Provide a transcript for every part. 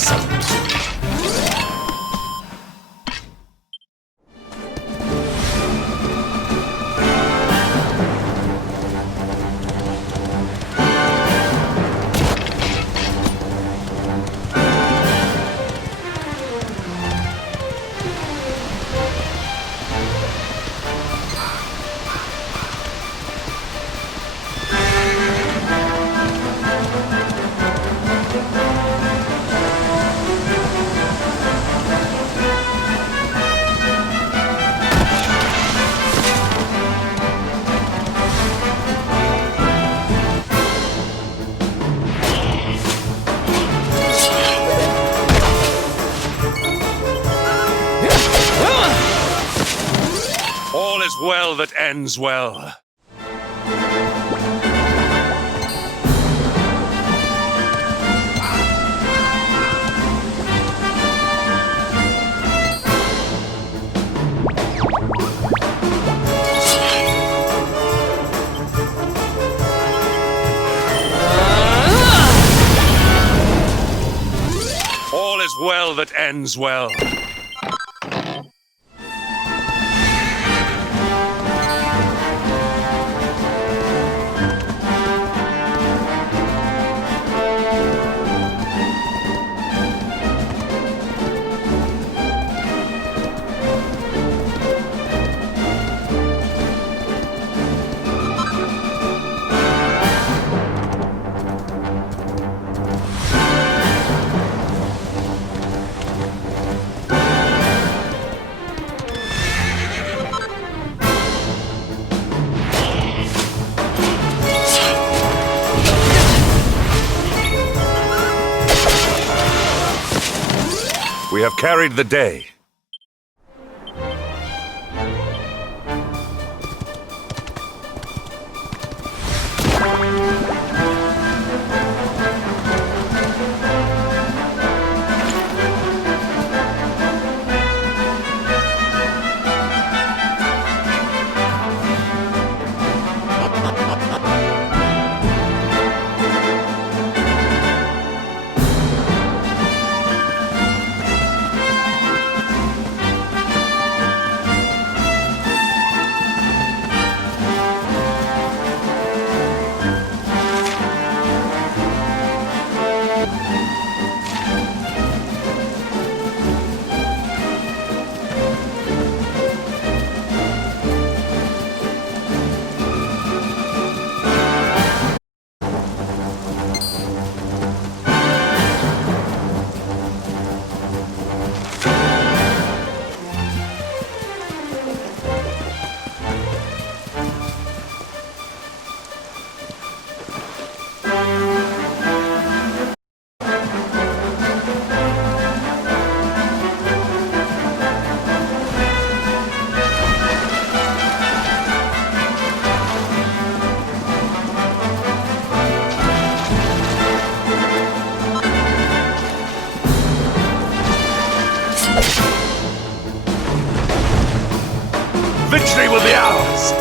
Excellent. All is well that ends well. All is well that ends well. We have carried the day. Victory will be ours!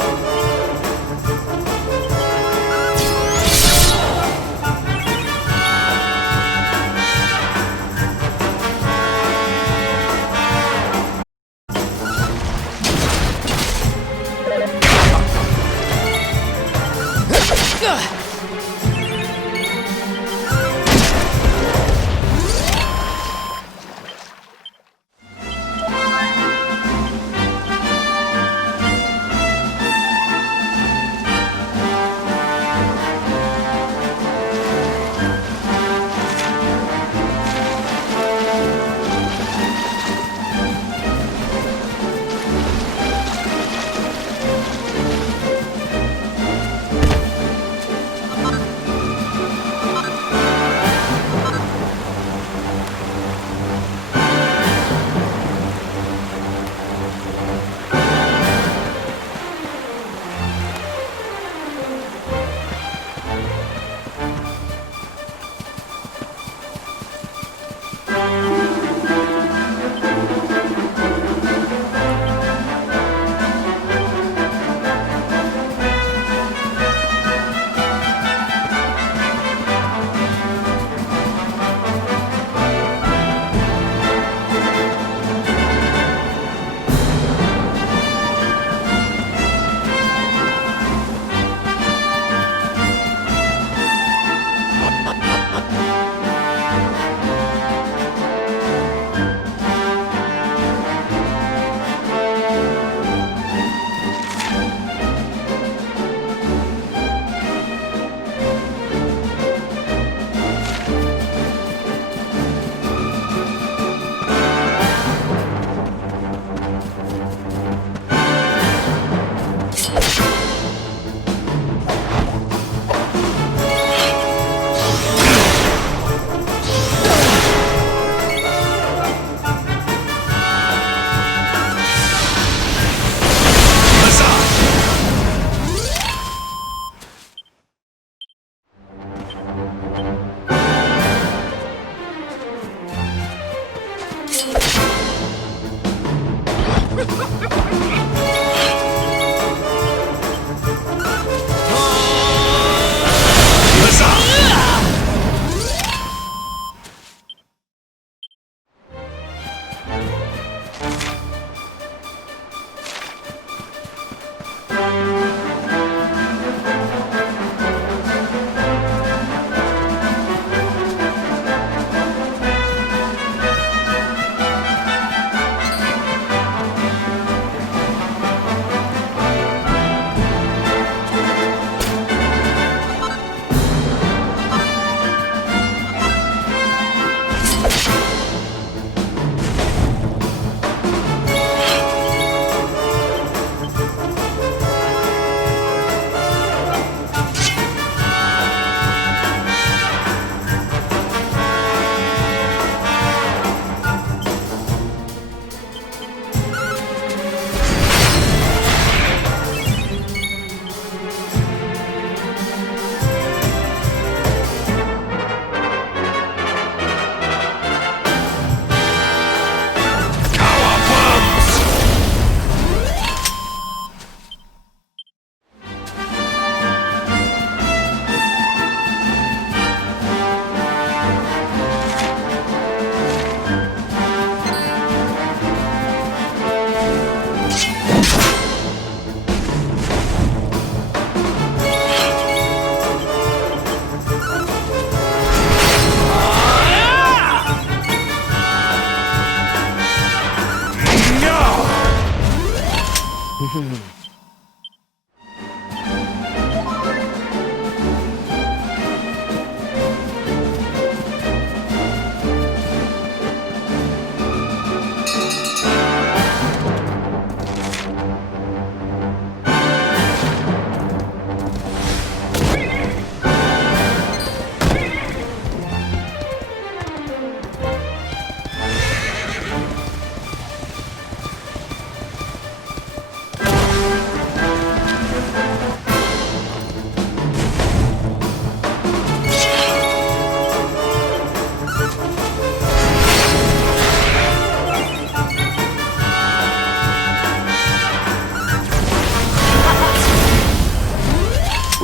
We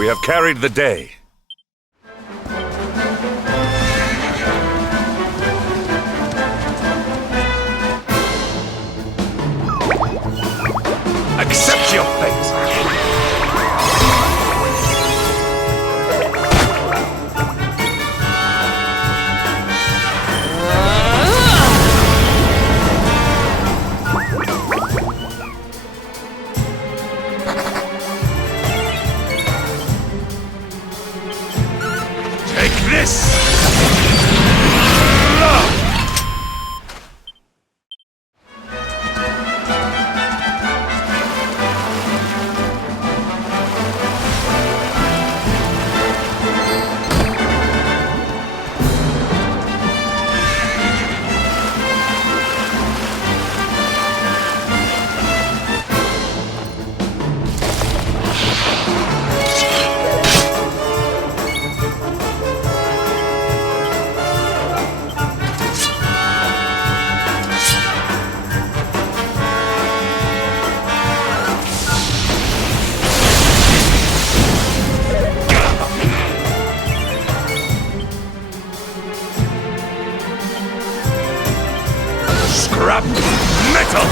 have carried the day. Accept your fate. Take this! Scrap metal!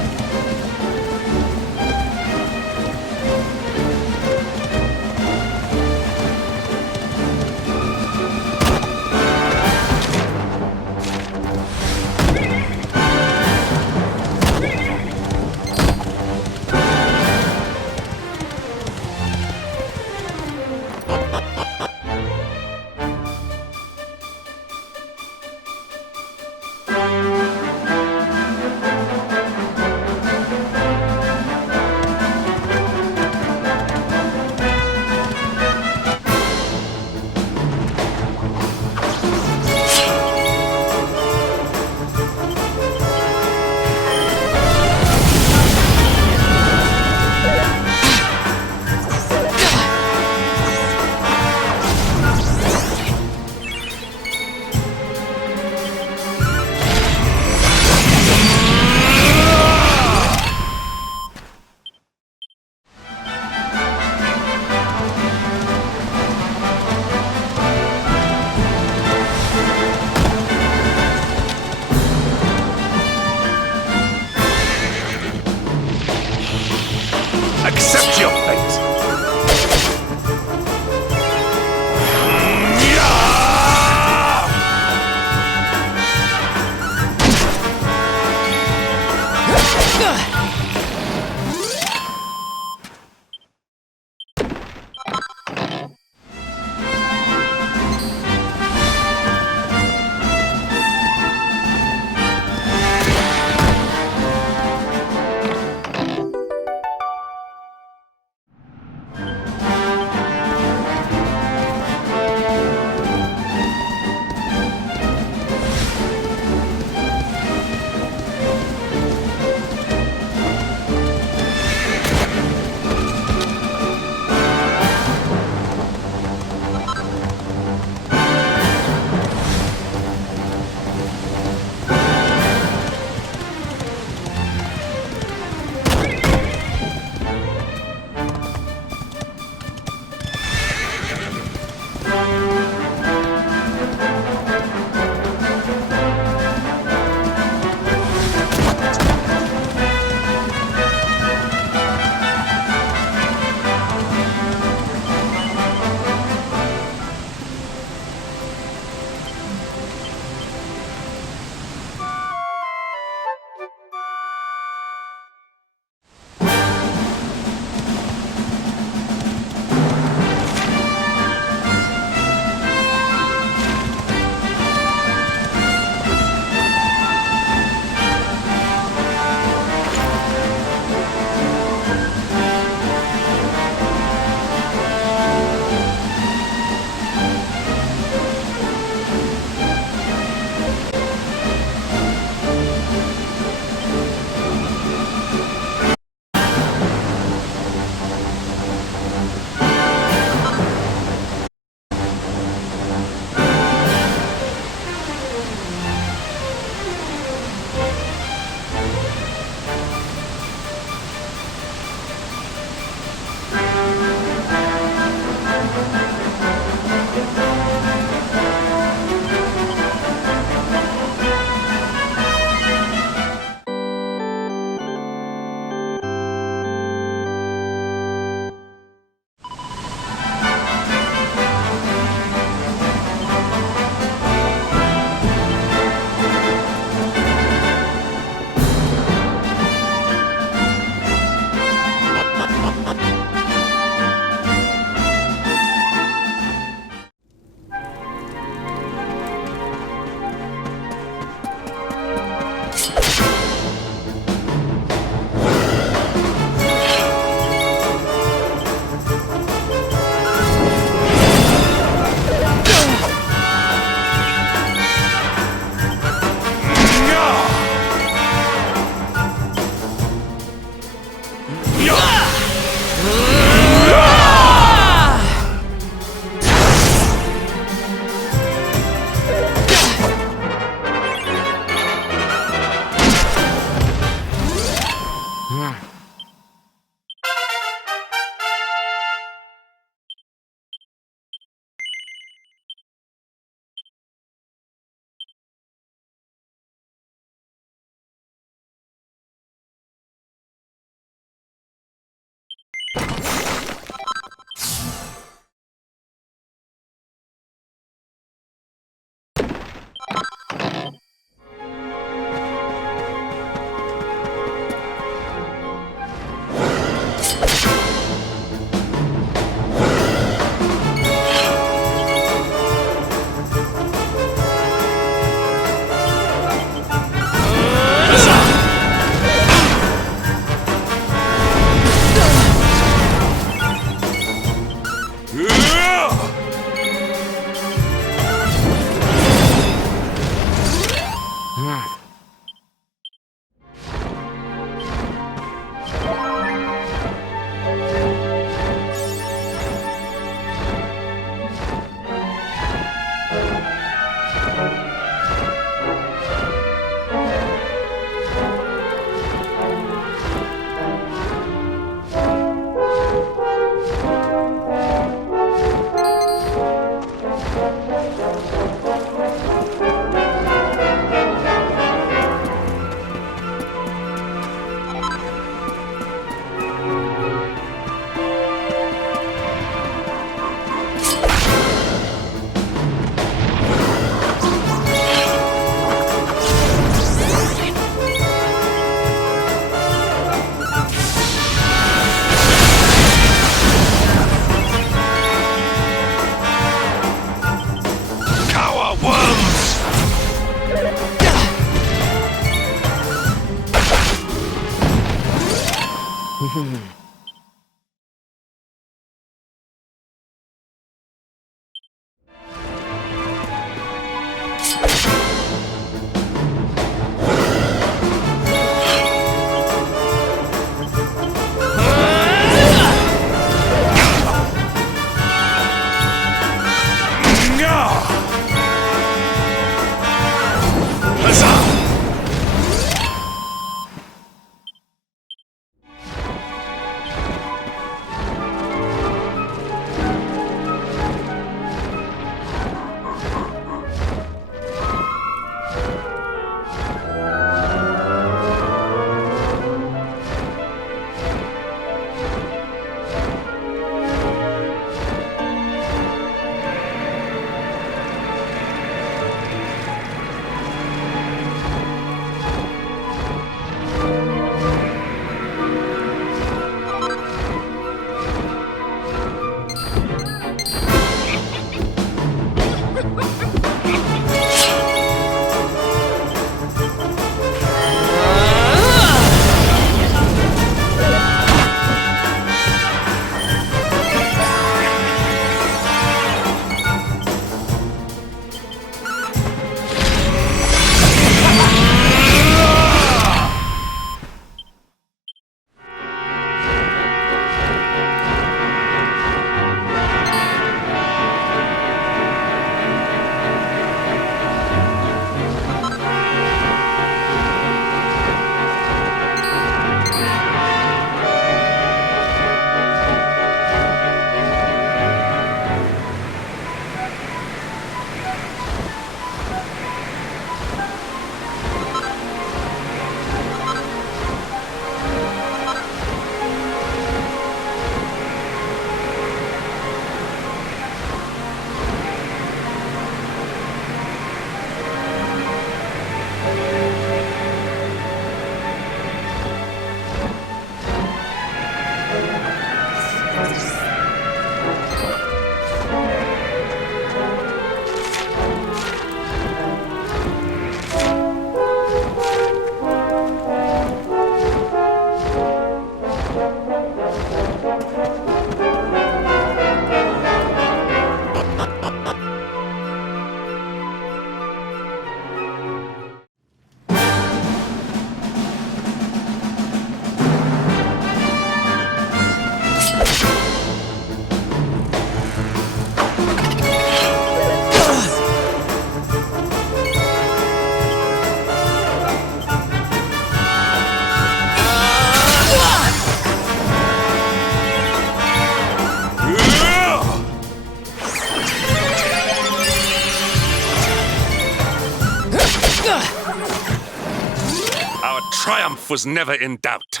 Our triumph was never in doubt.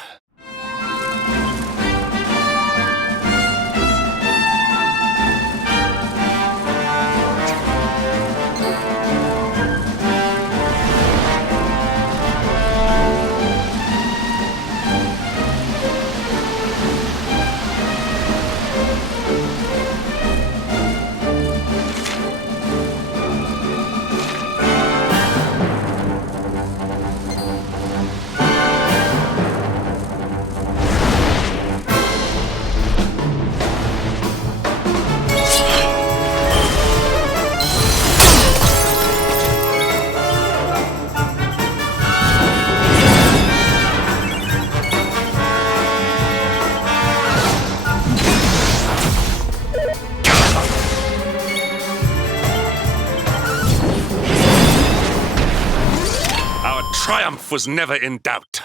Triumph was never in doubt.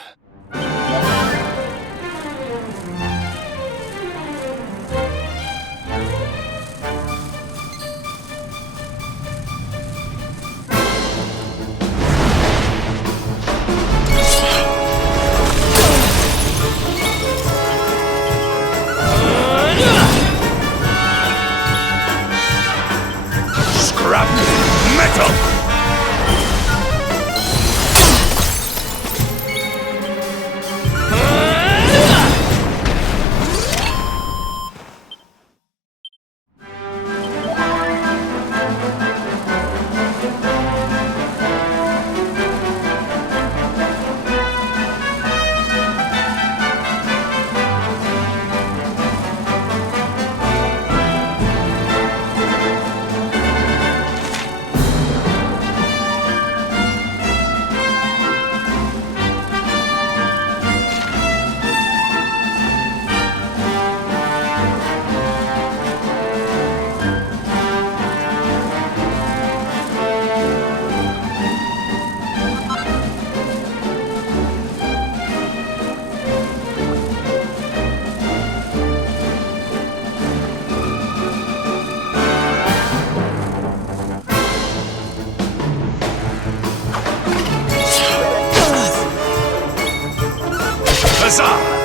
Scrap metal! Huzzah!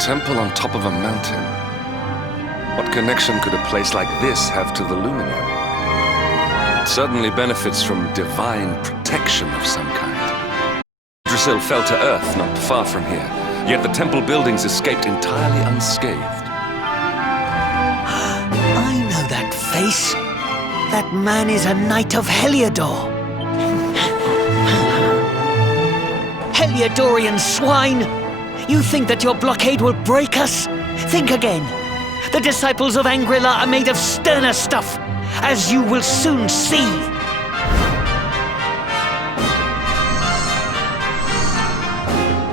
Temple on top of a mountain. What connection could a place like this have to the luminary? It certainly benefits from divine protection of some kind. Yggdrasil fell to earth not far from here, yet the temple buildings escaped entirely unscathed. I know that face. That man is a knight of Heliodor. Heliodorian swine! You think that your blockade will break us? Think again. The disciples of Angrila are made of sterner stuff, as you will soon see.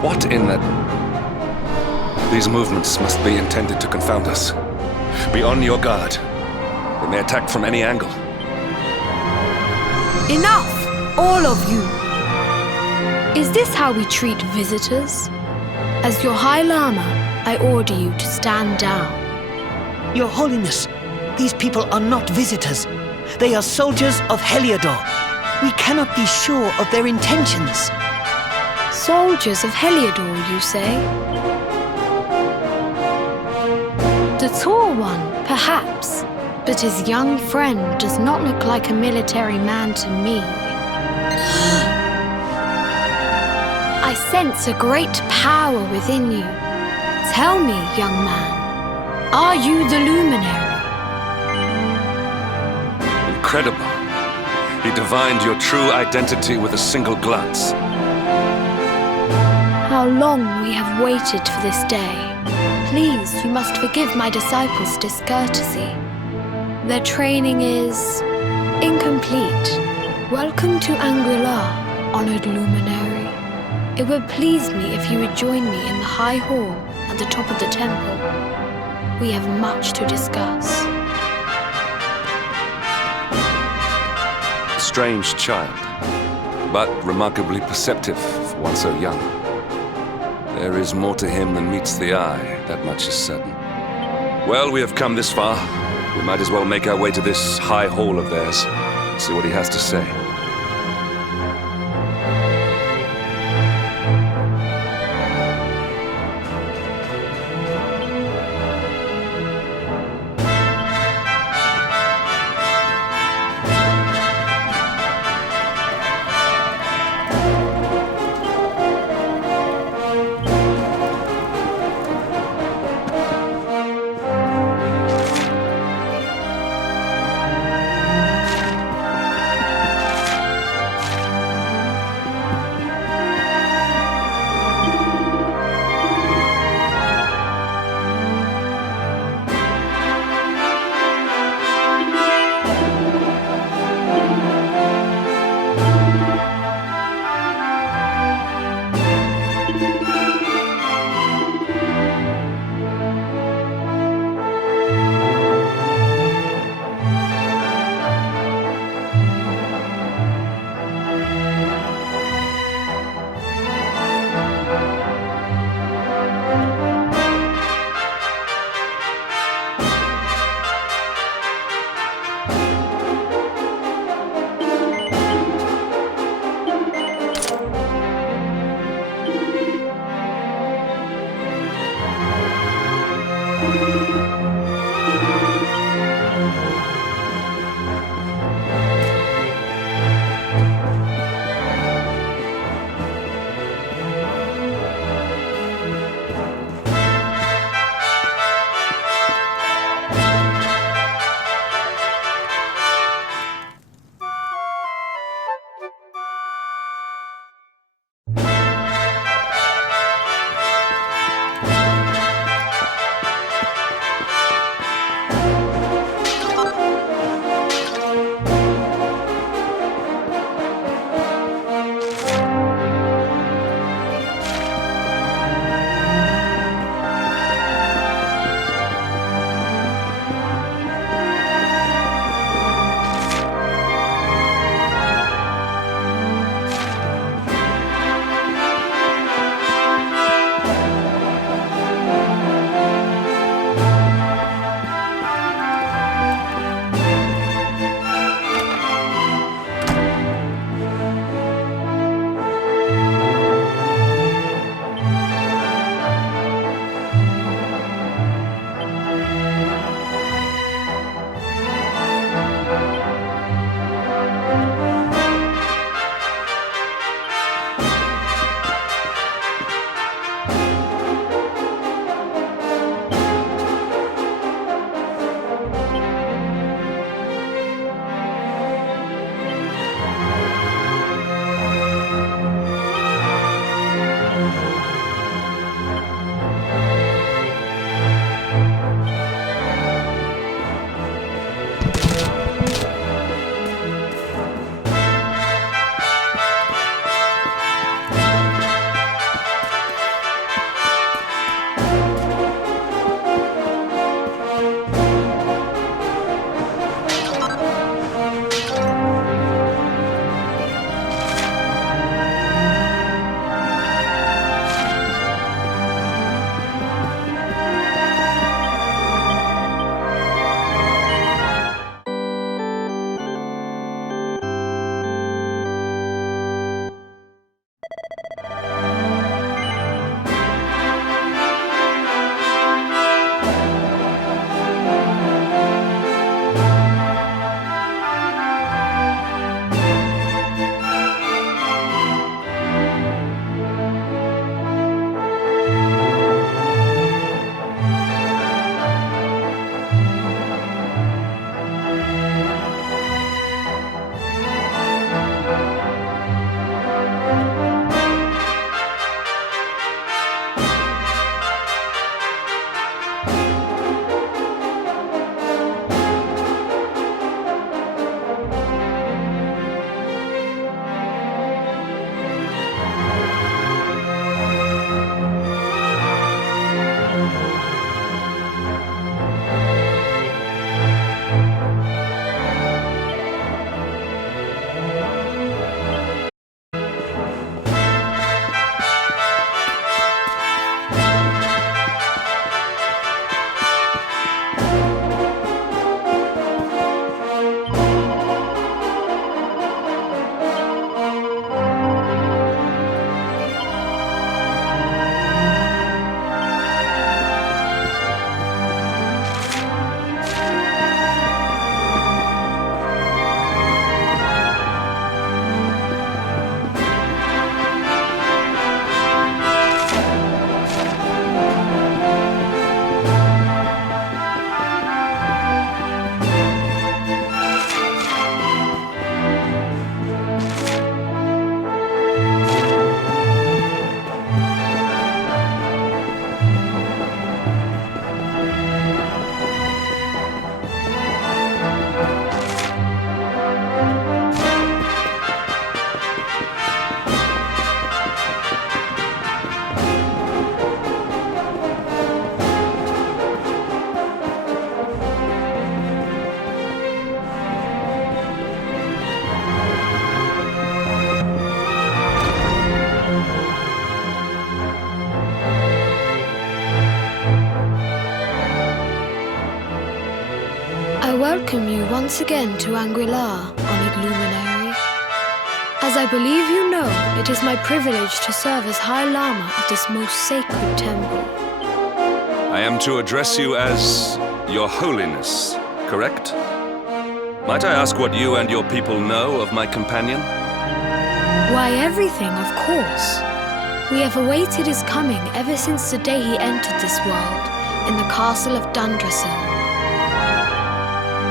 What in the... These movements must be intended to confound us. Be on your guard. They may attack from any angle. Enough! All of you! Is this how we treat visitors? As your High Lama, I order you to stand down. Your Holiness, these people are not visitors. They are soldiers of Heliodor. We cannot be sure of their intentions. Soldiers of Heliodor, you say? The tall one, perhaps, but his young friend does not look like a military man to me. sense a great power within you. Tell me, young man, are you the luminary? Incredible. He divined your true identity with a single glance. How long we have waited for this day. Please, you must forgive my disciples' discourtesy. Their training is incomplete. Welcome to Anguilla, honored luminary. It would please me if you would join me in the high hall at the top of the temple. We have much to discuss. A strange child, but remarkably perceptive for one so young. There is more to him than meets the eye, that much is certain. Well, we have come this far. We might as well make our way to this high hall of theirs and see what he has to say. welcome you once again to Angri-La, honored luminary. As I believe you know, it is my privilege to serve as High Lama of this most sacred temple. I am to address you as Your Holiness, correct? Might I ask what you and your people know of my companion? Why, everything, of course. We have awaited his coming ever since the day he entered this world, in the castle of Dundrasil.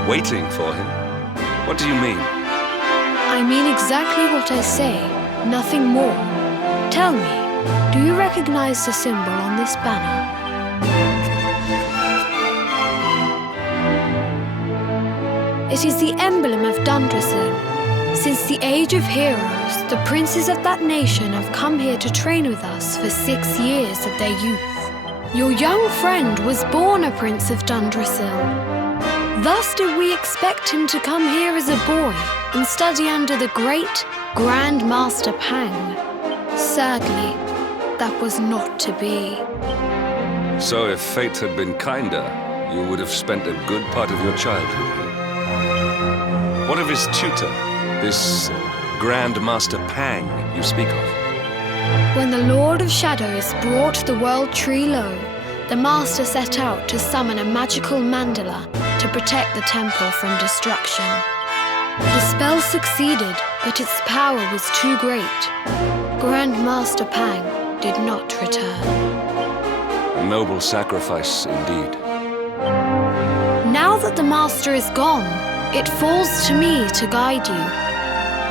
Waiting for him? What do you mean? I mean exactly what I say, nothing more. Tell me, do you recognize the symbol on this banner? It is the emblem of Dundrasil. Since the age of heroes, the princes of that nation have come here to train with us for 6 years of their youth. Your young friend was born a prince of Dundrasil. Thus did we expect him to come here as a boy and study under the great Grand Master Pang. Sadly, that was not to be. So if fate had been kinder, you would have spent a good part of your childhood here. What of his tutor, this Grand Master Pang you speak of? When the Lord of Shadows brought the world tree low, the Master set out to summon a magical mandala to protect the temple from destruction. The spell succeeded, but its power was too great. Grand Master Pang did not return. A noble sacrifice indeed. Now that the Master is gone, it falls to me to guide you.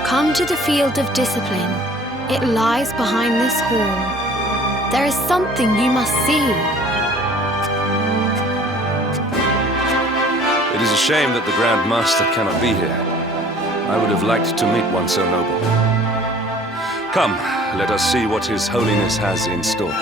Come to the field of discipline. It lies behind this hall. There is something you must see. It is a shame that the Grand Master cannot be here. I would have liked to meet one so noble. Come, let us see what His Holiness has in store.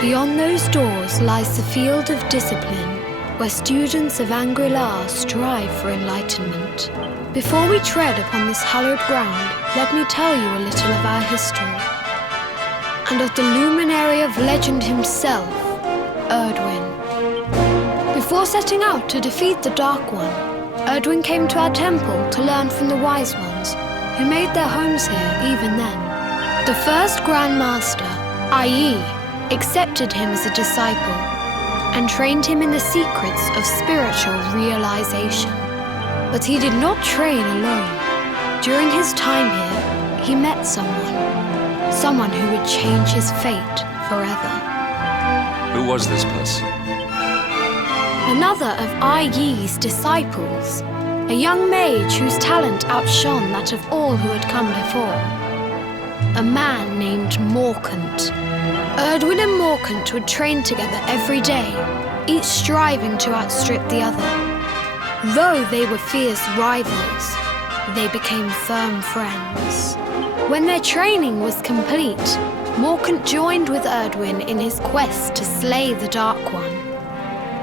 Beyond those doors lies the field of discipline, where students of Angri-La strive for enlightenment. Before we tread upon this hallowed ground, let me tell you a little of our history, and of the luminary of legend himself, Erdwin. Before setting out to defeat the Dark One, Erdwin came to our temple to learn from the Wise Ones, who made their homes here even then. The first Grand Master, i.e., accepted him as a disciple and trained him in the secrets of spiritual realization. But he did not train alone. During his time here, he met someone who would change his fate forever. Who was this person? Another of Ai Yi's disciples, a young mage whose talent outshone that of all who had come before. A man named Morkant. Erdwin and Morkant would train together every day, each striving to outstrip the other. Though they were fierce rivals, they became firm friends. When their training was complete, Morkant joined with Erdwin in his quest to slay the Dark One.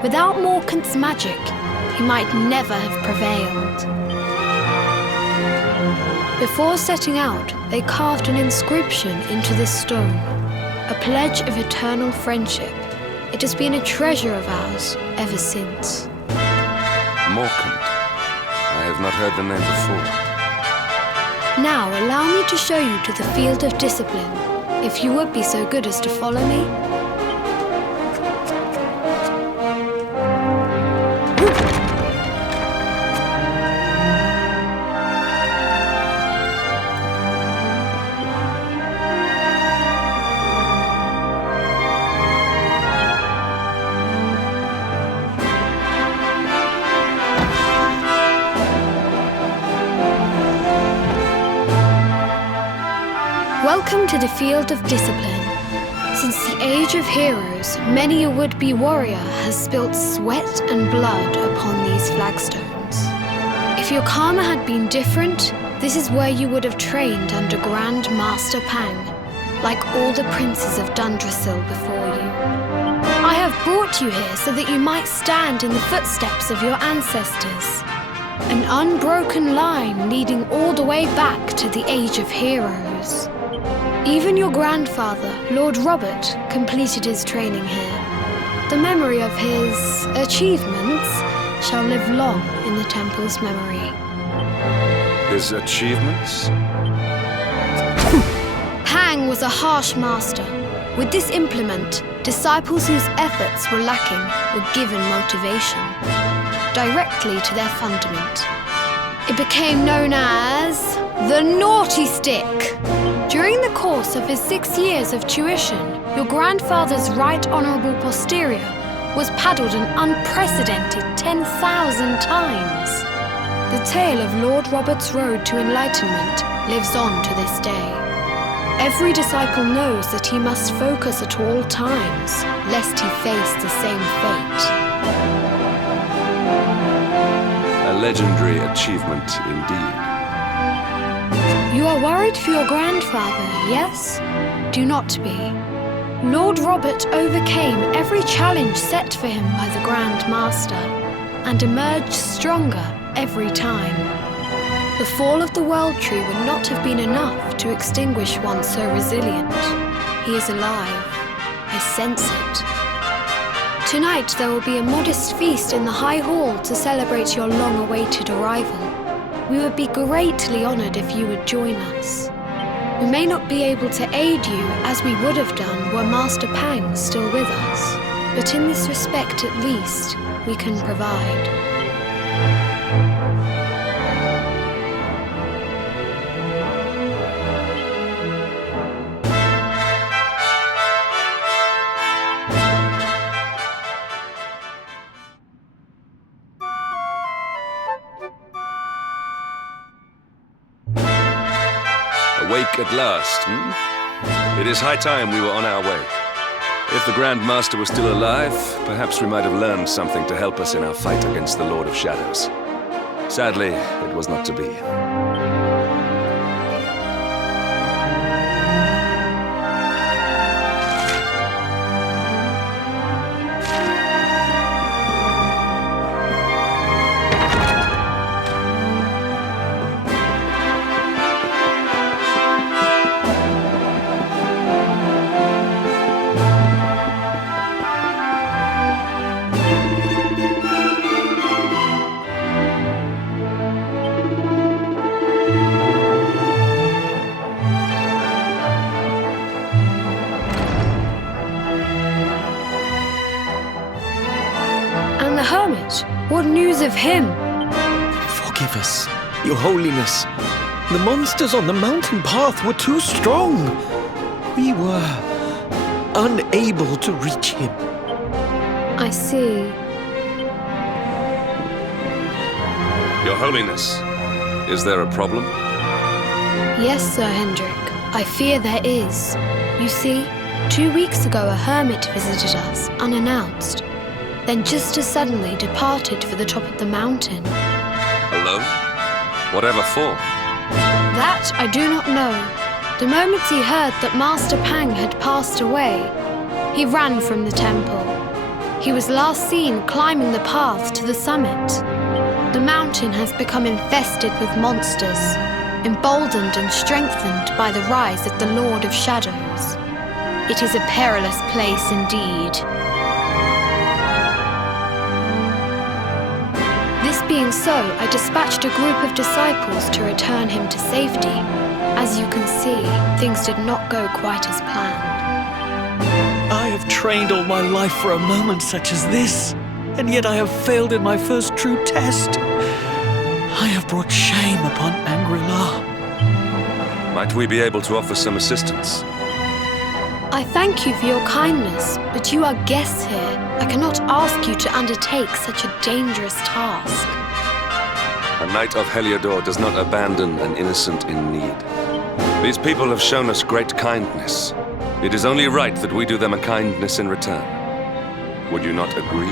Without Morkant's magic, he might never have prevailed. Before setting out, they carved an inscription into the stone, a pledge of eternal friendship. It has been a treasure of ours ever since. Morkant. I have not heard the name before. Now allow me to show you to the Field of Discipline, if you would be so good as to follow me. Welcome to the Field of Discipline. Since the Age of Heroes, many a would-be warrior has spilt sweat and blood upon these flagstones. If your karma had been different, this is where you would have trained under Grand Master Pang, like all the princes of Dundrasil before you. I have brought you here so that you might stand in the footsteps of your ancestors. An unbroken line leading all the way back to the Age of Heroes. Even your grandfather, Lord Robert, completed his training here. The memory of his achievements shall live long in the temple's memory. His achievements? Pang was a harsh master. With this implement, disciples whose efforts were lacking were given motivation, directly to their fundament. It became known as the Naughty Stick. During the course of his 6 years of tuition, your grandfather's right honourable posterior was paddled an unprecedented 10,000 times. The tale of Lord Robert's road to enlightenment lives on to this day. Every disciple knows that he must focus at all times, lest he face the same fate. A legendary achievement indeed. You are worried for your grandfather, yes? Do not be. Lord Robert overcame every challenge set for him by the Grand Master, and emerged stronger every time. The fall of the World Tree would not have been enough to extinguish one so resilient. He is alive. I sense it. Tonight there will be a modest feast in the High Hall to celebrate your long-awaited arrival. We would be greatly honored if you would join us. We may not be able to aid you as we would have done were Master Pang still with us, but in this respect at least, we can provide. Awake at last, It is high time we were on our way. If the Grand Master was still alive, perhaps we might have learned something to help us in our fight against the Lord of Shadows. Sadly, it was not to be. What news of him? Forgive us, Your Holiness. The monsters on the mountain path were too strong. We were unable to reach him. I see. Your Holiness, is there a problem? Yes, Sir Hendrik. I fear there is. You see, 2 weeks ago a hermit visited us, unannounced. Then just as suddenly departed for the top of the mountain. Alone? Whatever for? That I do not know. The moment he heard that Master Pang had passed away, he ran from the temple. He was last seen climbing the path to the summit. The mountain has become infested with monsters, emboldened and strengthened by the rise of the Lord of Shadows. It is a perilous place indeed. This being so, I dispatched a group of disciples to return him to safety. As you can see, things did not go quite as planned. I have trained all my life for a moment such as this, and yet I have failed in my first true test. I have brought shame upon Angri-La. Might we be able to offer some assistance? I thank you for your kindness, but you are guests here. I cannot ask you to undertake such a dangerous task. A knight of Heliodor does not abandon an innocent in need. These people have shown us great kindness. It is only right that we do them a kindness in return. Would you not agree?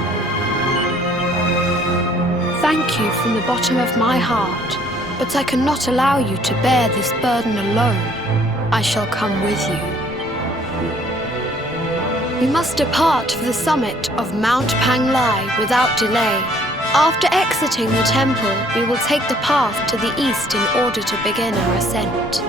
Thank you from the bottom of my heart, but I cannot allow you to bear this burden alone. I shall come with you. We must depart for the summit of Mount Panglai without delay. After exiting the temple, we will take the path to the east in order to begin our ascent.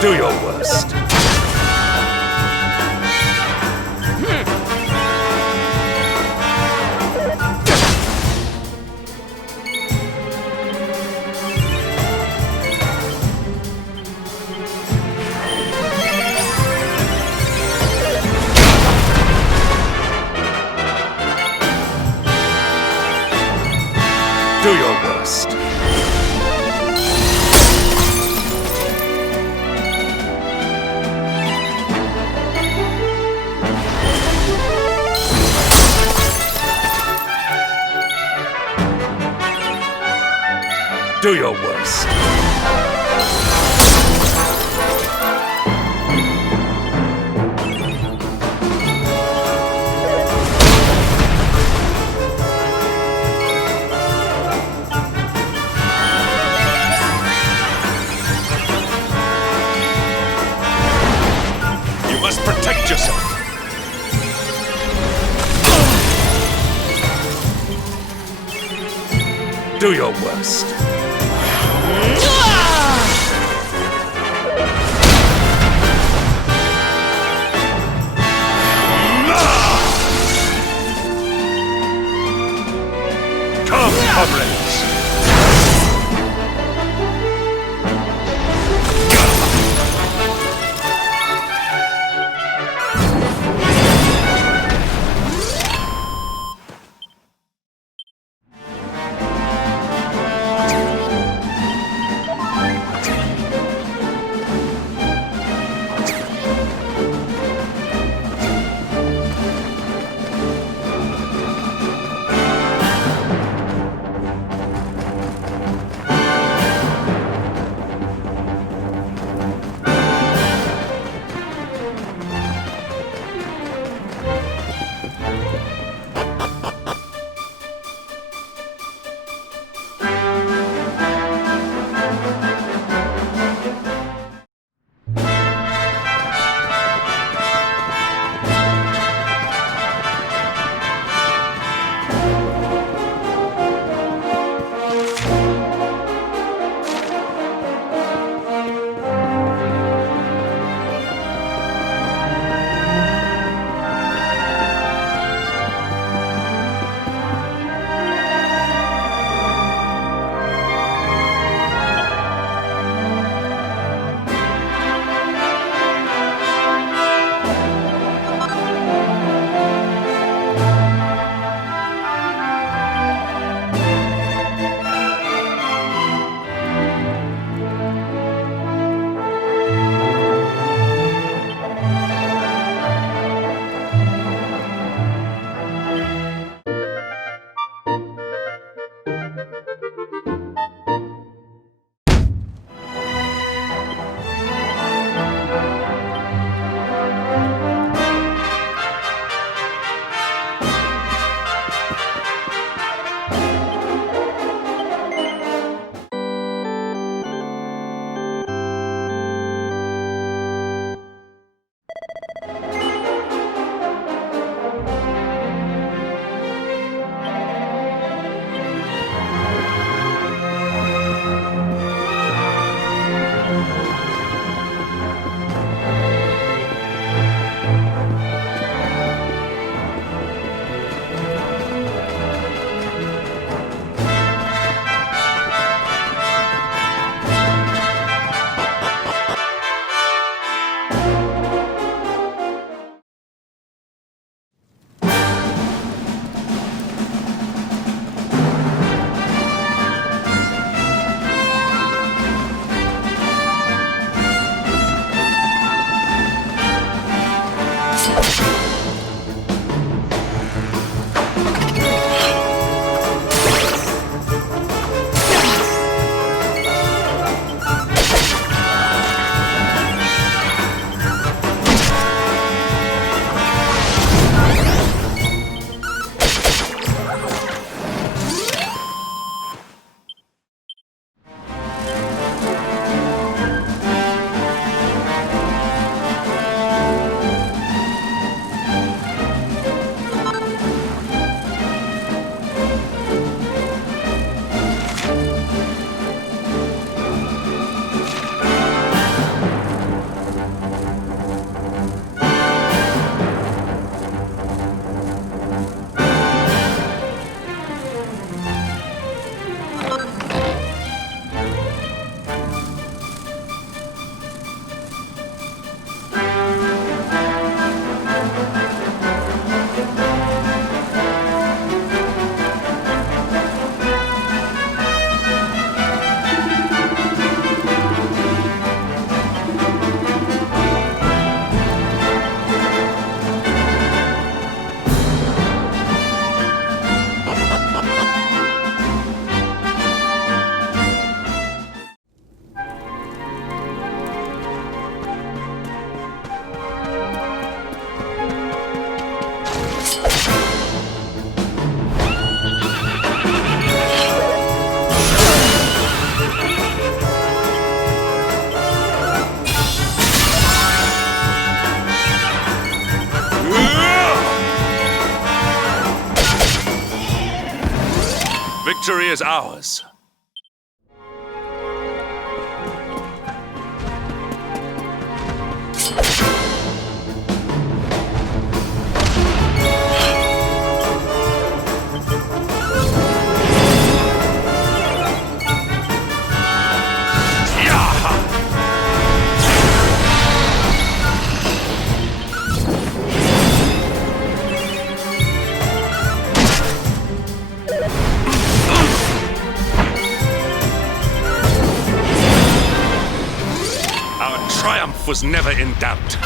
Do your worst. Do your worst. Do your worst. yourself! Do your worst. Come, comrades! is ours. Our triumph was never in doubt.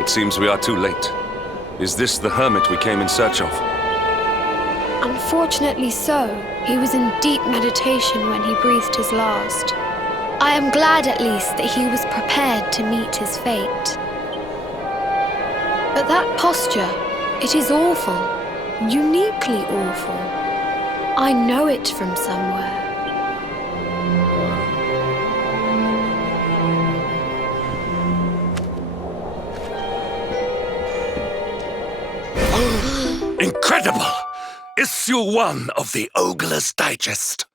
It seems we are too late. Is this the hermit we came in search of? Unfortunately so. He was in deep meditation when he breathed his last. I am glad at least that he was prepared to meet his fate. But that posture, it is awful. Uniquely awful. I know it from somewhere. Incredible! Issue 1 of the Ogler's Digest.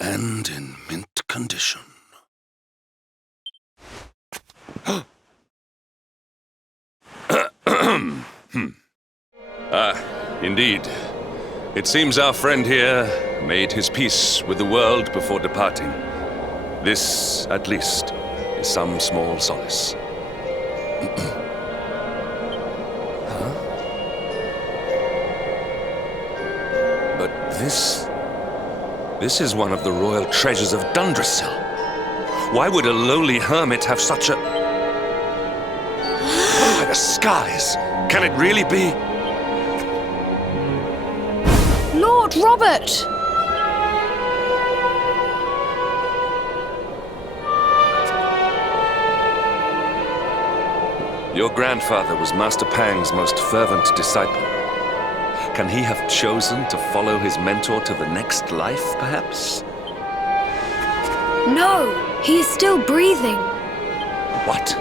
And in mint condition. Indeed. It seems our friend here made his peace with the world before departing. This, at least, is some small solace. But this is one of the royal treasures of Dundrasil. Why would a lowly hermit have such a... By the skies! Can it really be? Lord Robert! Your grandfather was Master Pang's most fervent disciple. Can he have chosen to follow his mentor to the next life, perhaps? No, he is still breathing. What?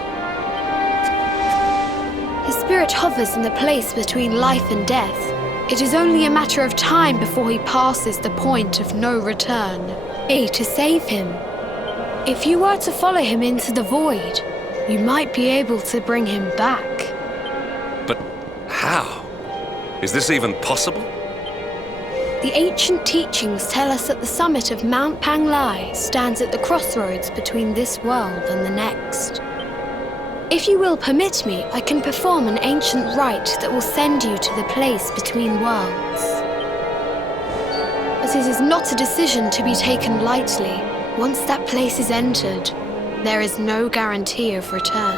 His spirit hovers in the place between life and death. It is only a matter of time before he passes the point of no return. To save him. If you were to follow him into the void, you might be able to bring him back. But how? Is this even possible? The ancient teachings tell us that the summit of Mount Panglai stands at the crossroads between this world and the next. If you will permit me, I can perform an ancient rite that will send you to the place between worlds. But it is not a decision to be taken lightly. Once that place is entered, there is no guarantee of return.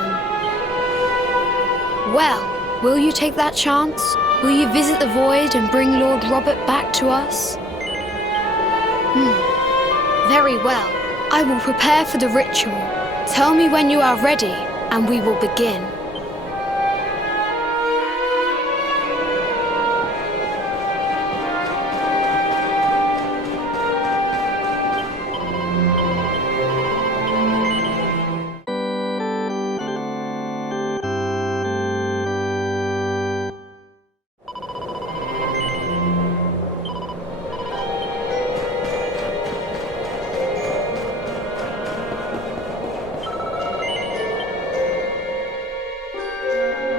Well, will you take that chance? Will you visit the void and bring Lord Robert back to us? Very well. I will prepare for the ritual. Tell me when you are ready, and we will begin.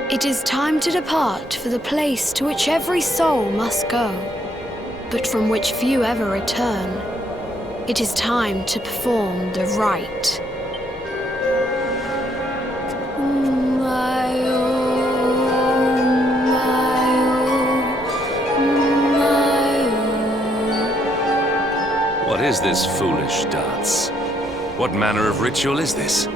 It is time to depart for the place to which every soul must go, but from which few ever return. It is time to perform the rite. What is this foolish dance? What manner of ritual is this?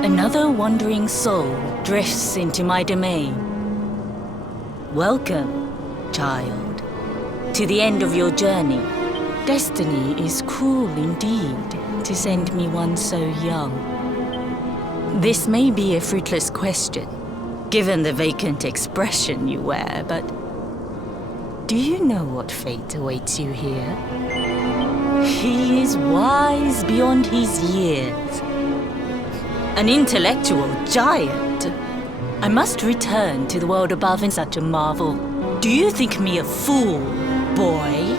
Another wandering soul drifts into my domain. Welcome, child, to the end of your journey. Destiny is cruel indeed to send me one so young. This may be a fruitless question, given the vacant expression you wear, but do you know what fate awaits you here? He is wise beyond his years. An intellectual giant. I must return to the world above in such a marvel. Do you think me a fool, boy?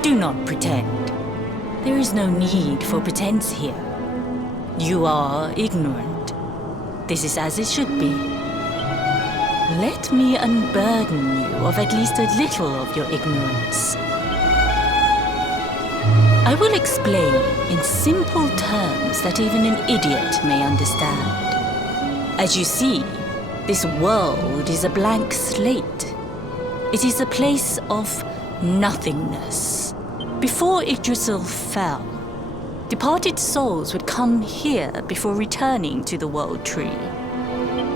Do not pretend. There is no need for pretense here. You are ignorant. This is as it should be. Let me unburden you of at least a little of your ignorance. I will explain in simple terms that even an idiot may understand. As you see, this world is a blank slate. It is a place of nothingness. Before Yggdrasil fell, departed souls would come here before returning to the World Tree.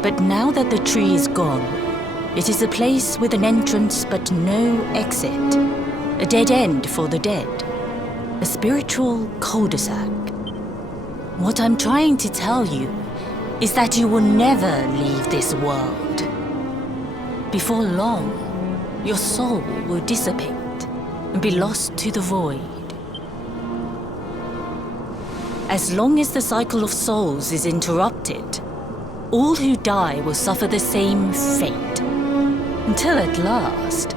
But now that the tree is gone, it is a place with an entrance but no exit. A dead end for the dead. A spiritual cul-de-sac. What I'm trying to tell you is that you will never leave this world. Before long, your soul will dissipate and be lost to the void. As long as the cycle of souls is interrupted, all who die will suffer the same fate. Until at last,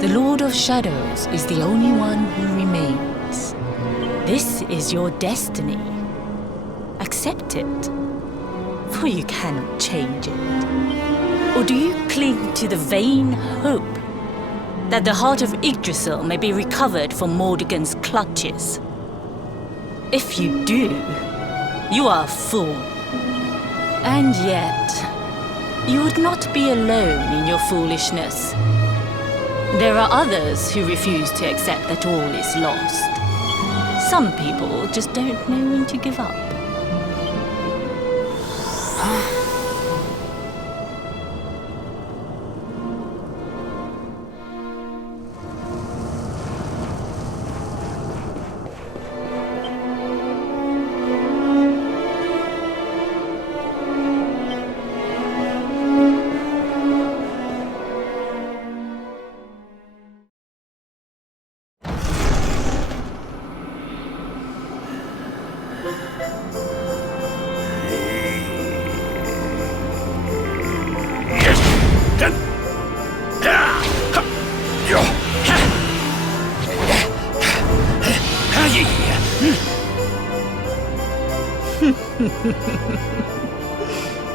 the Lord of Shadows is the only one who remains. This is your destiny. Accept it, for you cannot change it. Or do you cling to the vain hope that the heart of Yggdrasil may be recovered from Mordegon's clutches? If you do, you are a fool. And yet, you would not be alone in your foolishness. There are others who refuse to accept that all is lost. Some people just don't know when to give up.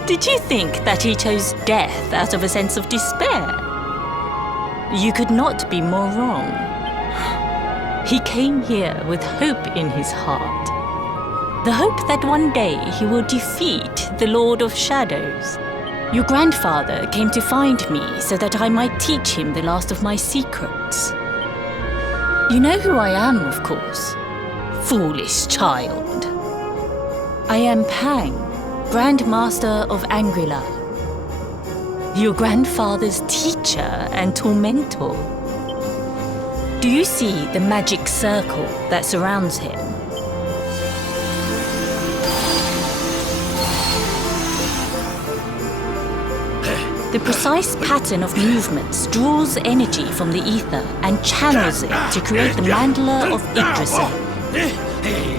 Did you think that he chose death out of a sense of despair? You could not be more wrong. He came here with hope in his heart. The hope that one day he will defeat the Lord of Shadows. Your grandfather came to find me so that I might teach him the last of my secrets. You know who I am, of course. Foolish child. I am Pang, Grand Master of Angrila. Your grandfather's teacher and tormentor. Do you see the magic circle that surrounds him? The precise pattern of movements draws energy from the ether and channels it to create the mandala of Yggdrasil.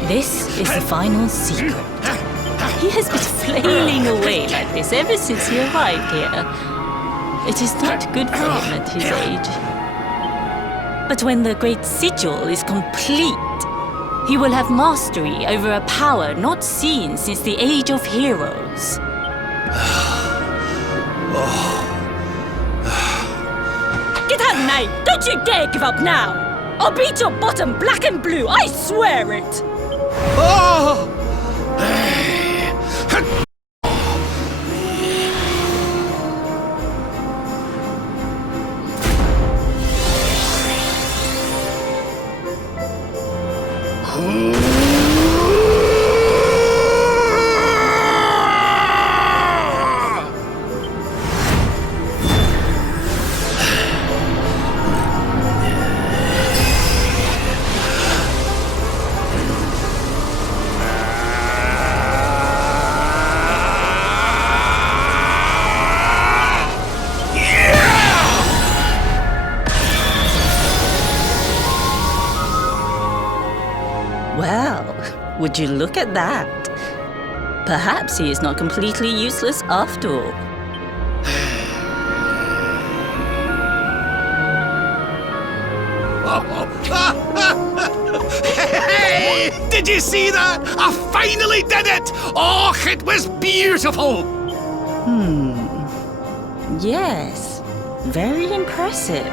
This is the final secret. He has been flailing away like this ever since he arrived here. It is not good for him at his age. But when the great sigil is complete, he will have mastery over a power not seen since the Age of Heroes. Get out, Nay! Don't you dare give up now! I'll beat your bottom black and blue, I swear it! Oh! Well, would you look at that? Perhaps he is not completely useless after all. Hey! Did you see that? I finally did it! Oh, it was beautiful! Yes, very impressive.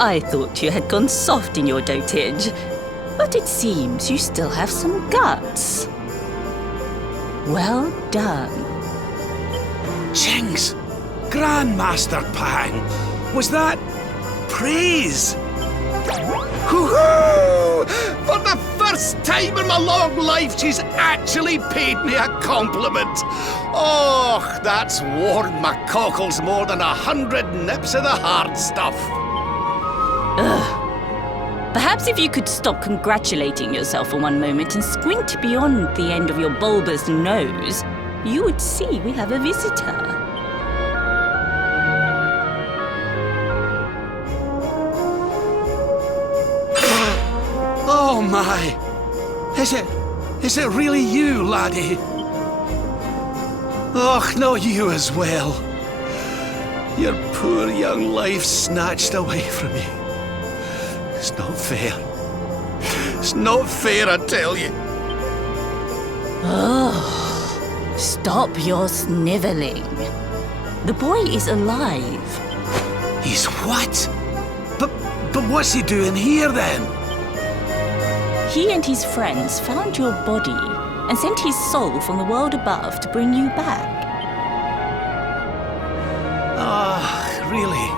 I thought you had gone soft in your dotage, but it seems you still have some guts. Well done. Jinx! Grandmaster Pang! Was that praise? Hoo-hoo! For the first time in my long life, she's actually paid me a compliment. Oh, that's warmed my cockles more than 100 nips of the hard stuff. Perhaps if you could stop congratulating yourself for one moment and squint beyond the end of your bulbous nose, you would see we have a visitor. Oh my! Is it really you, laddie? Och, not you as well. Your poor young life snatched away from you. It's not fair. It's not fair, I tell you. Stop your sniveling. The boy is alive. He's what? But what's he doing here then? He and his friends found your body and sent his soul from the world above to bring you back. Ah, really?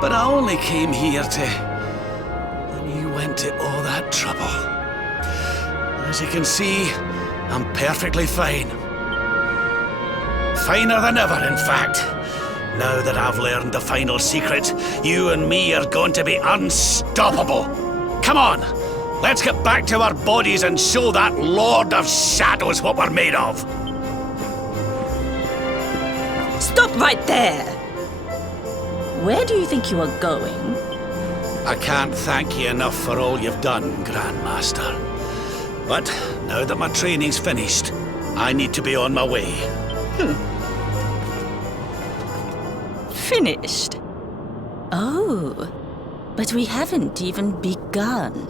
But I only came here to... And you went to all that trouble. As you can see, I'm perfectly fine. Finer than ever, in fact. Now that I've learned the final secret, you and me are going to be unstoppable. Come on, let's get back to our bodies and show that Lord of Shadows what we're made of. Stop right there! Where do you think you are going? I can't thank you enough for all you've done, Grandmaster. But now that my training's finished, I need to be on my way. Finished? Oh, but we haven't even begun.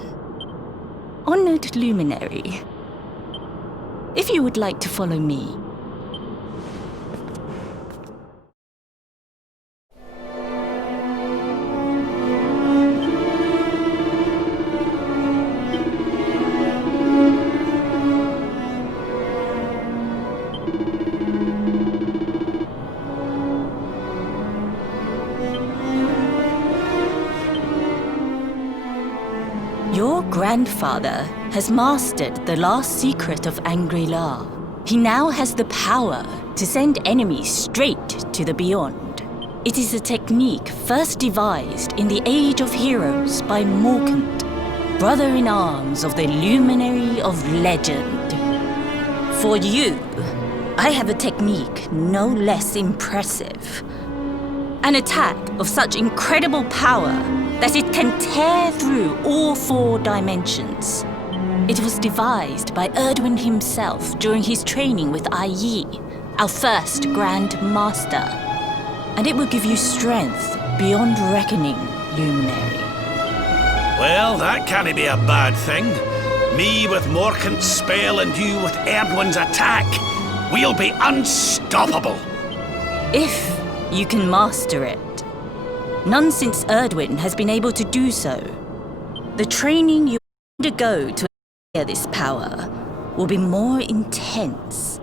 Honored Luminary, if you would like to follow me. Your grandfather has mastered the last secret of Angri-La. He now has the power to send enemies straight to the beyond. It is a technique first devised in the Age of Heroes by Morkant, brother-in-arms of the Luminary of Legend. For you, I have a technique no less impressive. An attack of such incredible power that it can tear through all 4 dimensions. It was devised by Erdwin himself during his training with Ai, our first Grand Master. And it will give you strength beyond reckoning, Luminary. Well, that can't be a bad thing. Me with Morkant's spell and you with Erdwin's attack. We'll be unstoppable. If you can master it. None since Erdwin has been able to do so. The training you undergo to acquire this power will be more intense,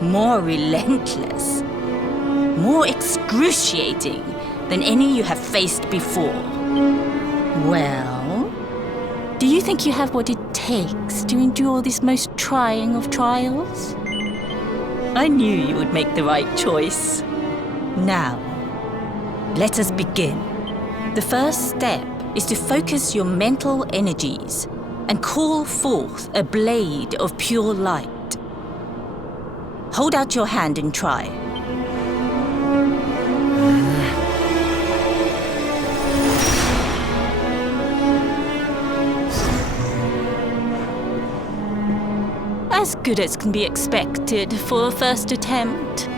more relentless, more excruciating than any you have faced before. Well, do you think you have what it takes to endure this most trying of trials? I knew you would make the right choice. Now, let us begin. The first step is to focus your mental energies and call forth a blade of pure light. Hold out your hand and try. As good as can be expected for a first attempt.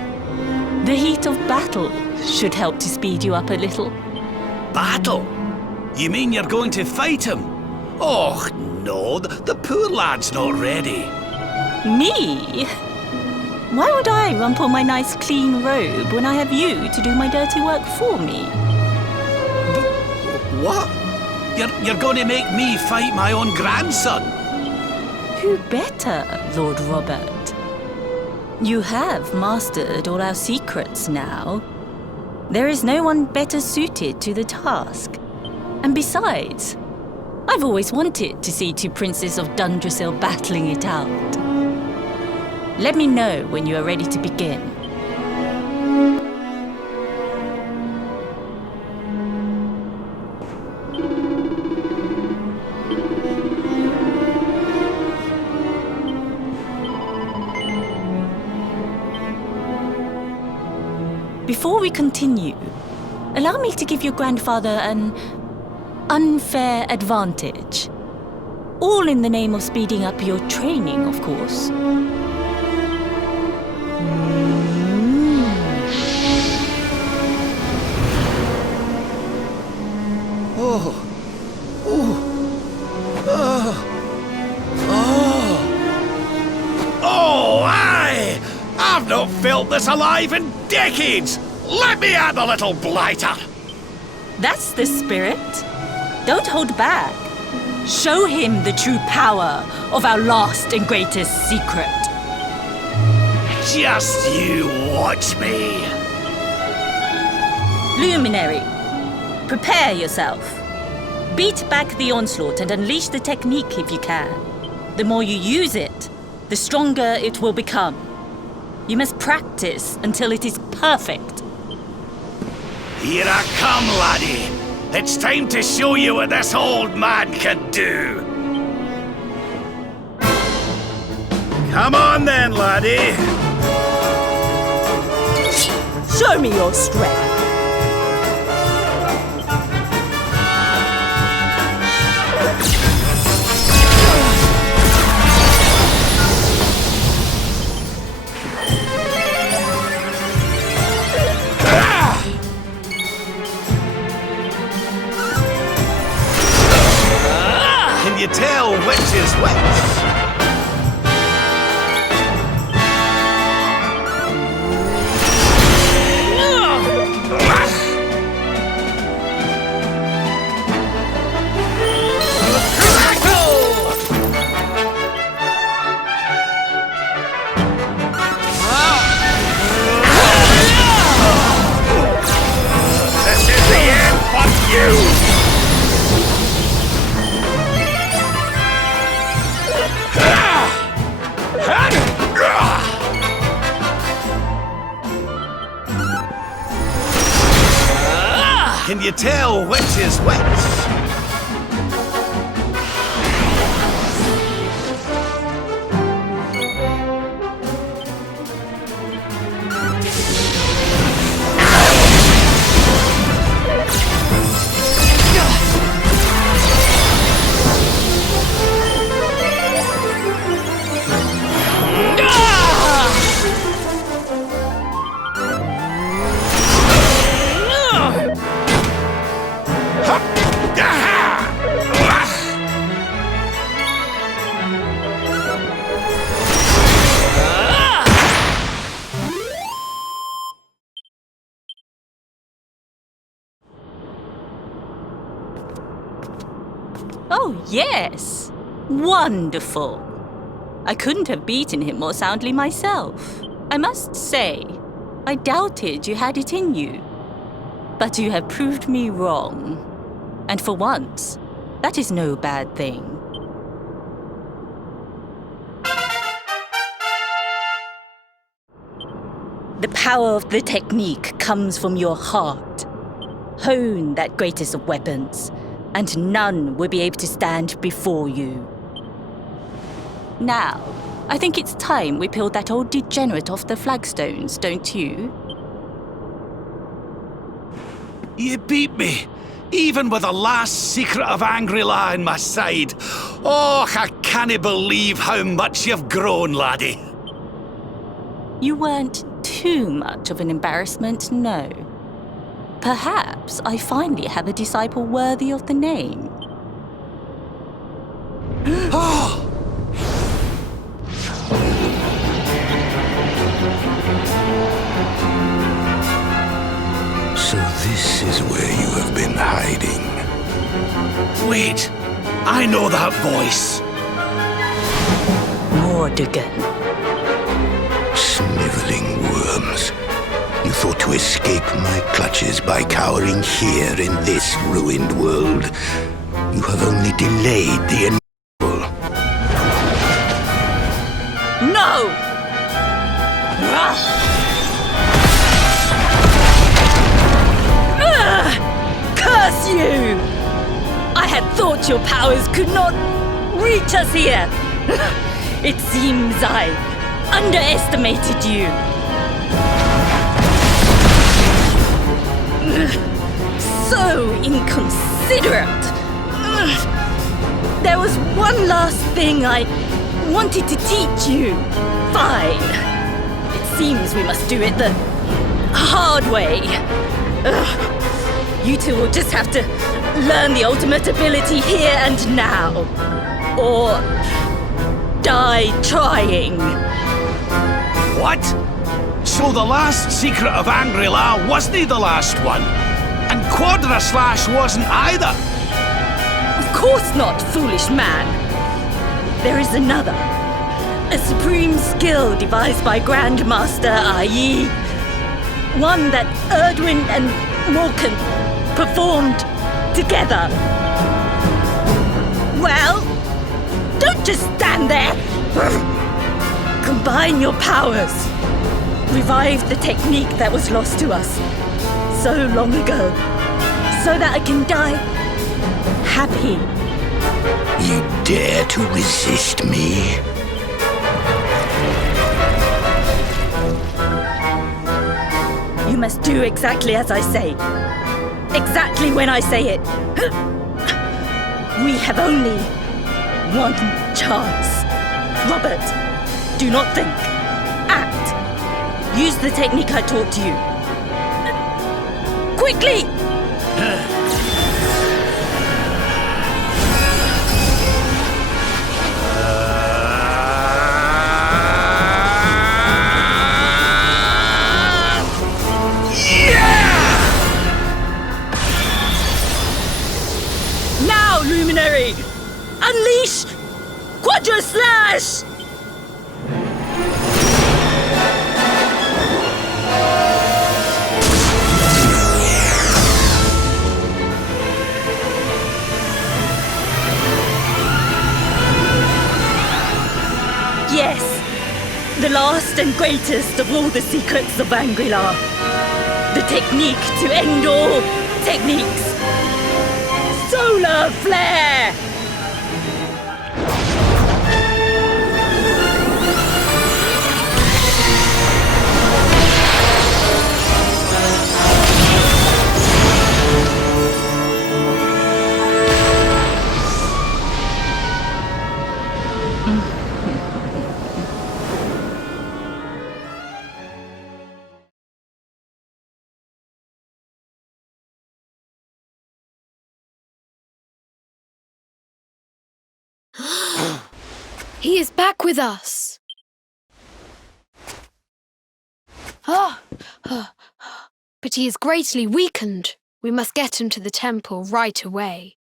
The heat of battle should help to speed you up a little. Battle? You mean you're going to fight him? Oh, no, the poor lad's not ready. Me? Why would I rumple my nice clean robe when I have you to do my dirty work for me? What? You're going to make me fight my own grandson? Who better, Lord Robert? You have mastered all our secrets now. There is no one better suited to the task. And besides, I've always wanted to see 2 princes of Dundrasil battling it out. Let me know when you are ready to begin. Before we continue, allow me to give your grandfather an unfair advantage. All in the name of speeding up your training, of course. Oh, aye! I've not felt this alive in decades! Let me at the little blighter! That's the spirit. Don't hold back. Show him the true power of our last and greatest secret. Just you watch me. Luminary, prepare yourself. Beat back the onslaught and unleash the technique if you can. The more you use it, the stronger it will become. You must practice until it is perfect. Here I come, laddie. It's time to show you what this old man can do. Come on then, laddie. Show me your strength. Can you tell which is which? tell which is which. Oh, yes. Wonderful. I couldn't have beaten him more soundly myself. I must say, I doubted you had it in you. But you have proved me wrong. And for once, that is no bad thing. The power of the technique comes from your heart. Hone that greatest of weapons, and none will be able to stand before you. Now, I think it's time we peeled that old degenerate off the flagstones, don't you? You beat me, even with the last secret of Angry-La in my side. Oh, I can't believe how much you've grown, laddie. You weren't too much of an embarrassment, no. Perhaps I finally have a disciple worthy of the name. Oh! So this is where you have been hiding. Wait, I know that voice. Mordegon. Sniveling worms. You thought to escape my clutches by cowering here in this ruined world. You have only delayed the inevitable. No! Curse you! I had thought your powers could not reach us here. It seems I underestimated you. So inconsiderate. There was one last thing I wanted to teach you. Fine. It seems we must do it the hard way. You two will just have to learn the ultimate ability here and now. Or die trying. What? So the last secret of Angry-La wasn't the last one? And Quadra Slash wasn't either? Of course not, foolish man. There is another. A supreme skill devised by Grandmaster i.e. one that Erdwin and Morkan performed together. Well, don't just stand there. Combine your powers. Revive the technique that was lost to us so long ago, so that I can die happy. You dare to resist me? You must do exactly as I say. Exactly when I say it. We have only one chance. Robert, do not think. Act. Use the technique I taught you. Quickly! Now, Luminary! Unleash Quadra Slash! Yes, the last and greatest of all the secrets of Angry-La. The technique to end all techniques! Solar flare! He is back with us. But he is greatly weakened. We must get him to the temple right away.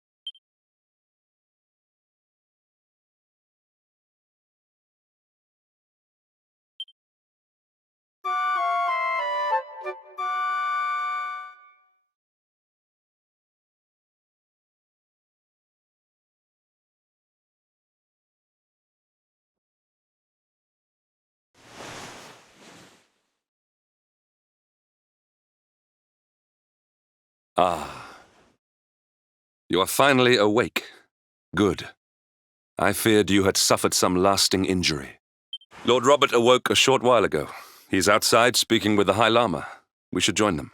Ah. You are finally awake. Good. I feared you had suffered some lasting injury. Lord Robert awoke a short while ago. He's outside speaking with the High Lama. We should join them.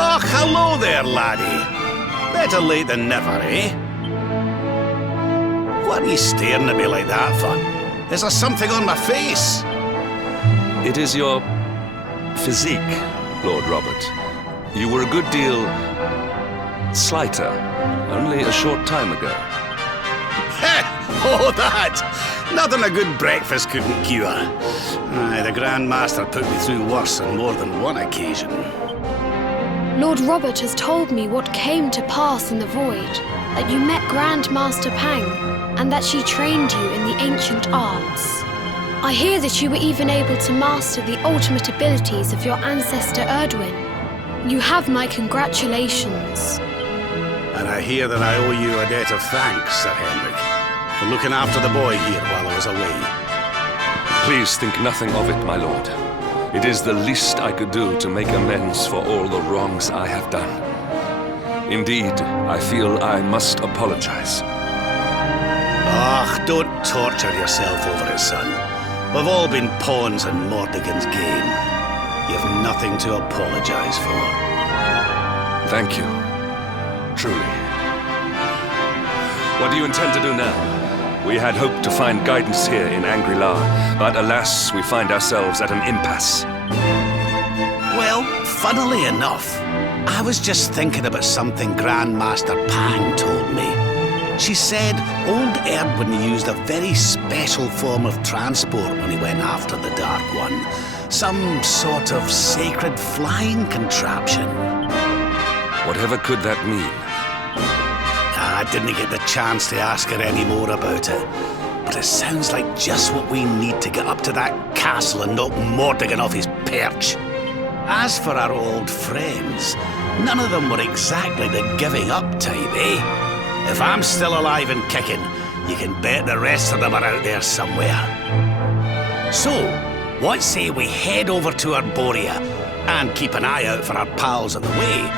Oh, hello there, laddie. Better late than never, eh? What are you staring at me like that for? Is there something on my face? It is your physique, Lord Robert. You were a good deal slighter only a short time ago. Oh, that! Nothing a good breakfast couldn't cure. Aye, the Grand Master put me through worse on more than one occasion. Lord Robert has told me what came to pass in the void, that you met Grand Master Pang, and that she trained you in the ancient arts. I hear that you were even able to master the ultimate abilities of your ancestor Erdwin. You have my congratulations. And I hear that I owe you a debt of thanks, Sir Henrik, for looking after the boy here while I was away. Please think nothing of it, my lord. It is the least I could do to make amends for all the wrongs I have done. Indeed, I feel I must apologize. Ah, don't torture yourself over it, son. We've all been pawns in Mordegon's game. You've nothing to apologize for. Thank you. Truly. What do you intend to do now? We had hoped to find guidance here in Angri-La, but alas, we find ourselves at an impasse. Well, funnily enough, I was just thinking about something Grandmaster Pang told me. She said old Erdwin used a very special form of transport when he went after the Dark One. Some sort of sacred flying contraption. Whatever could that mean? I didn't get the chance to ask her any more about it, but it sounds like just what we need to get up to that castle and knock Mordegon off his perch. As for our old friends, none of them were exactly the giving up type, eh? If I'm still alive and kicking, you can bet the rest of them are out there somewhere. So, what say we head over to Arborea and keep an eye out for our pals on the way?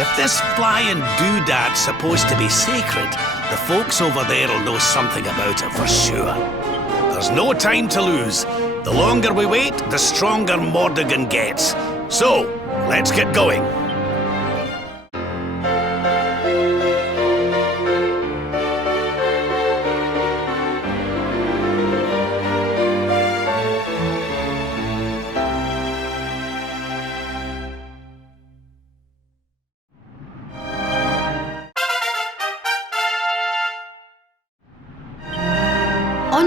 If this flying doodad's supposed to be sacred, the folks over there'll know something about it for sure. There's no time to lose. The longer we wait, the stronger Mordegon gets. So, let's get going.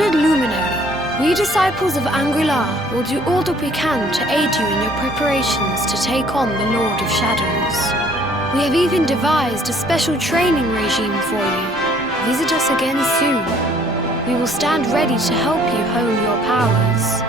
Honored Luminary, we disciples of Angular will do all that we can to aid you in your preparations to take on the Lord of Shadows. We have even devised a special training regime for you. Visit us again soon. We will stand ready to help you hone your powers.